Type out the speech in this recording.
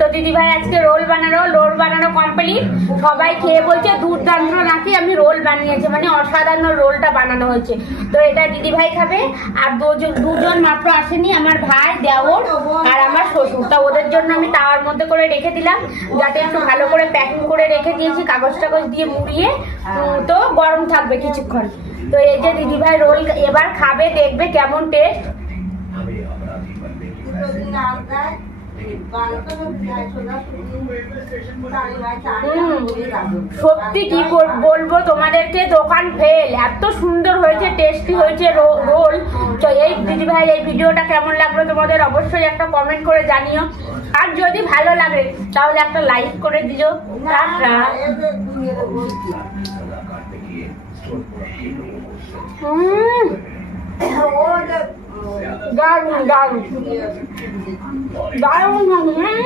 তো দিদিভাই আজকে রোল বানানো কমপ্লিট। সবাই খেয়ে বলছে দুর্দান্ত নাকি আমি রোল বানিয়েছি, মানে অসাধারণ রোলটা বানানো হয়েছে। তো এটা দিদিভাই খাবে, আর দুজন মাত্র আসেনি, আমার ভাই, দেওর আর আমার শ্বশুর। তা ওদের জন্য আমি তাওয়ার মধ্যে করে রেখে দিলাম, যাতে একটু ভালো করে প্যাকিং করে রেখে দিয়েছি কাগজ টাগজ দিয়ে মুড়িয়ে, তো গরম থাকবে কিছুক্ষণ। তো এই যে দিদিভাই রোল এবার খাবে, দেখবে কেমন টেস্ট। সত্যি কি বলবো তোমাদেরকে, দোকান ফেল, এত সুন্দর হয়েছে, টেস্টি হয়েছে রোল। তো এই দিদিভাই এই ভিডিওটা কেমন লাগলো তোমাদের অবশ্যই একটা কমেন্ট করে জানিও, আর যদি ভালো লাগে তাহলে একটা লাইক করে দিও। টাটা। দারুন দারুন দারুন।